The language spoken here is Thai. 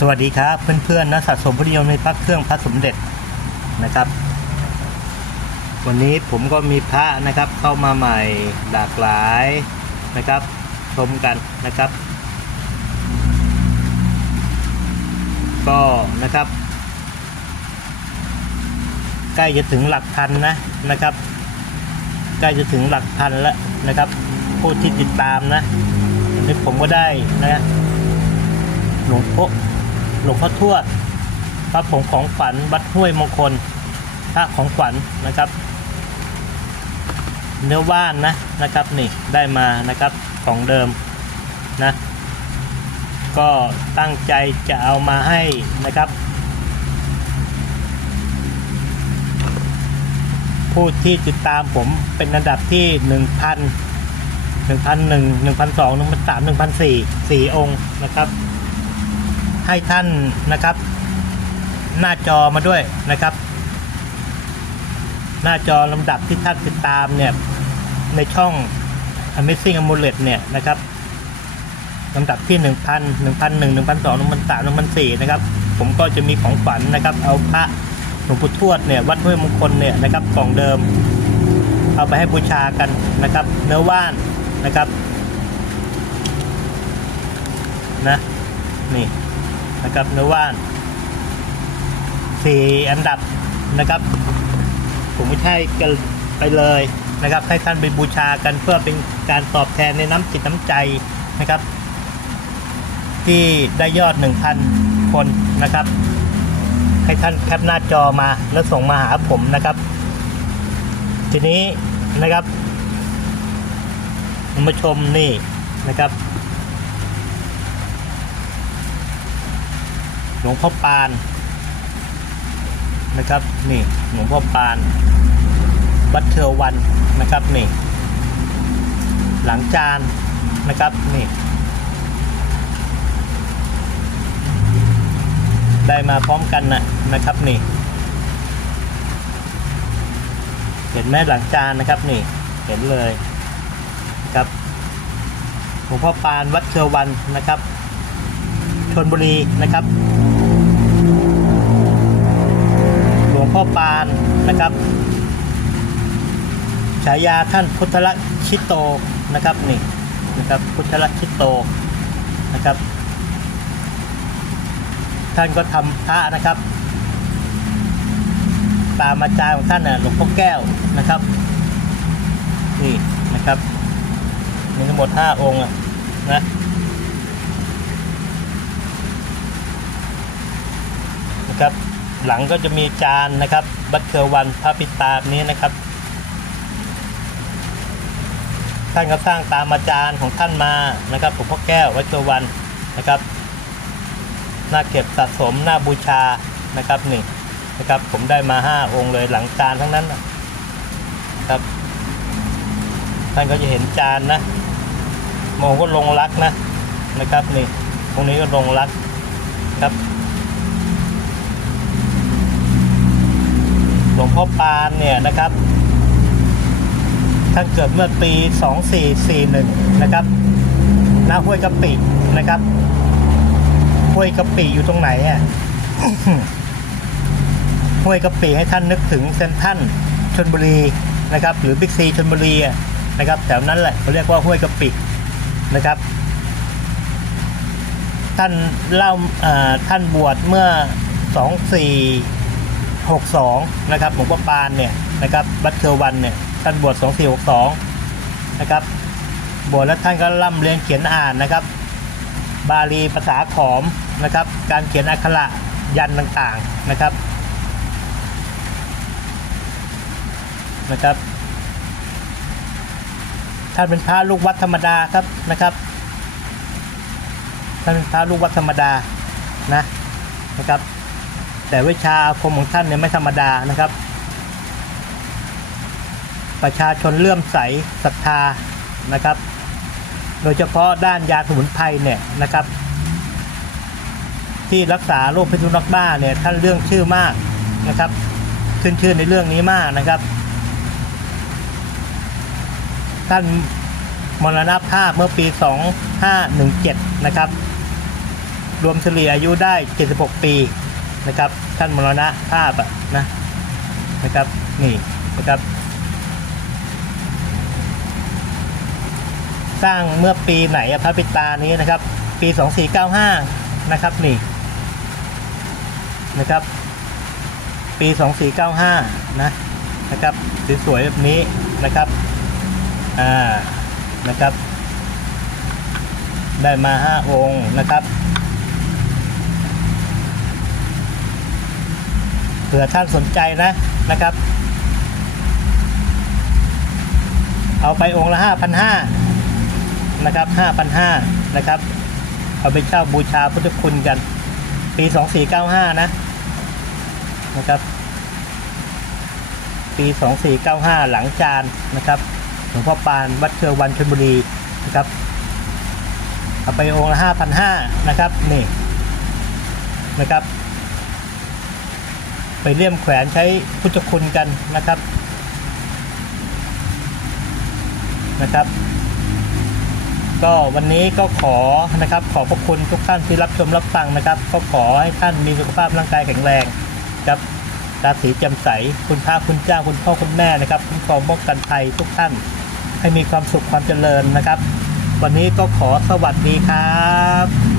สวัสดีครับ เพื่อนๆนักสะสมพนิยมในพระเครื่องพระสมเด็จนะครับ วันนี้ผมก็มีพระนะครับเข้ามาใหม่หลากหลายนะครับ ชมกันนะครับ ก็นะครับ ใกล้จะถึงหลักพันนะนะครับ ใกล้จะถึงหลักพันแล้วนะครับผู้ที่ติดตามนะวันนี้ผมก็ได้นะหลวงพ่อ หลวงพ่อทวดพระผงของขวัญวัดห้วยมงคลพระของขวัญนะครับ เนื้อว่านนะนะครับนี่ได้มานะครับของเดิมนะก็ตั้งใจจะเอามาให้นะครับ ผู้ที่ติดตามผมเป็นอันดับที่ 1,000 1,001 1,002 1,003 1,004 4 องค์นะครับ ให้ท่านนะครับ หน้าจอมาด้วยนะครับ หน้าจอลำดับที่ท่านติดตามเนี่ยในช่อง Amazing Amulet เนี่ยนะครับลำดับที่ 1,000 1,001 1,002 1,003 1,004นะครับ ผมก็จะมีของขวัญนะครับ เอาพระหลวงปู่ทวดเนี่ยวัดห้วยมงคลเนี่ยนะครับกล่องเดิม เอาไปให้บูชากันนะครับ เนื้อว่านนะครับนะนี่ นะครับเนื้อว่าสี่อันดับนะครับผมไม่ใช่กันไปเลยนะครับ ให้ท่านไปบูชากันเพื่อเป็นการตอบแทนในน้ำจิตน้ำใจนะครับ ที่ได้ยอด 1,000 คนนะครับ ให้ท่านแคปหน้าจอมาแล้วส่งมาหาผมนะครับ ทีนี้นะครับมาชมนี่นะครับ หลวงพ่อปานนะครับนี่หลวงพ่อปานวัดเทอวันนะครับนี่ หลังจานนะครับนี่ ได้มาพร้อมกันนะนะครับนี่ เห็นไหมหลังจานนะครับนี่เห็นเลยนะครับหลวงพ่อปานวัดเชอวันนะครับชนบุรีนะครับ งพ่อปานนะครับฉายาท่านพุทธละชิตโตนะครับนี่นะครับพุทธละชิตโตนะครับ ท่านก็ทำพระนะครับตามอาจารย์ของท่านน่ะหลวงพ่อแก้วนะครับนี่นะครับมีทั้งหมดห้าองค์นะนะครับ หลังก็จะมีจานนะครับ บัตเคอร์วันพระปิตาแบบนี้นะครับ ท่านก็สร้างตามอาจารย์ของท่านมานะครับหลวงพ่อแก้ววัดเคอร์วันนะครับน่าเก็บสะสมน่าบูชานะครับนี่นะครับผมได้มาห้าองค์เลยหลังจานทั้งนั้นนะครับ ท่านก็จะเห็นจานนะมองก็ลงรักนะนะครับนี่ตรงนี้ก็ลงรักครับ หลวงพ่อปานเนี่ยนะครับท่านเกิดเมื่อปี 2441 นะครับณห้วยกะปินะครับห้วยกะปิอยู่ตรงไหนอะห้วยกะปิให้ท่านนึกถึงเซนทรันชนบุรีนะครับ หรือบิ๊กซีชนบุรีนะครับแถวนั้นแหละเขาเรียกว่าห้วยกะปินะครับ ท่านเล่าท่านบวชเมื่อ 62 นะครับหลวงพ่อปานเนี่ยนะครับบัตเทอร์วันเนี่ยท่านบวช 2462 นะครับบวชแล้วท่านก็ร่ำเรียนเขียนอ่านนะครับ บาลีภาษาขอมนะครับ การเขียนอักขระยันต่างๆนะครับนะครับ ท่านเป็นพระลูกวัดธรรมดาครับนะครับท่านเป็นพระลูกวัดธรรมดานะนะครับ แต่วิชาคมของท่านเนี่ยไม่ธรรมดานะครับ ประชาชนเลื่อมใสศรัทธานะครับ โดยเฉพาะด้านยาสมุนไพรเนี่ยนะครับ ที่รักษาโรคพิษสุนัขบ้าเนี่ยท่านเรื่องชื่อมากนะครับขึ้นชื่อในเรื่องนี้มากนะครับ ท่านมรณภาพเมื่อปี 2517 นะครับ รวมเฉลี่ยอายุได้ 76 ปี นะครับ ท่านมรณะภาพอะนะนะครับนี่นะครับ สร้างเมื่อปีไหนพระปิตานี้นะครับ ปี 2495 นะครับนี่นะครับ ปี 2495 นะนะครับสวยๆแบบนี้นะครับอ่านะครับ ได้มา 5 องค์นะครับ เผื่อท่านสนใจนะนะครับ เอาไปองค์ละ5,500นะครับ5,500นะครับ เอาไปเช่าบูชาพุทธคุณกัน ปี 2495 นะนะครับปี 2495 หลังจานนะครับหลวงพ่อปานวัดเชือวันชลบุรีนะครับเอาไปองค์ละห้าพันห้านะครับนี่นะครับ เลี่ยมแขวนใช้พุทธคุณกันนะครับนะครับ ก็วันนี้ก็ขอนะครับ ขอบพระคุณทุกท่านที่รับชมรับฟังนะครับ ก็ขอให้ท่านมีสุขภาพร่างกายแข็งแรงครับราศีแจ่มใส คุณพระคุณเจ้าคุณพ่อคุณแม่นะครับคุ้มครองป้องกันภัยทุกท่าน ให้มีความสุขความเจริญนะครับ วันนี้ก็ขอสวัสดีครับ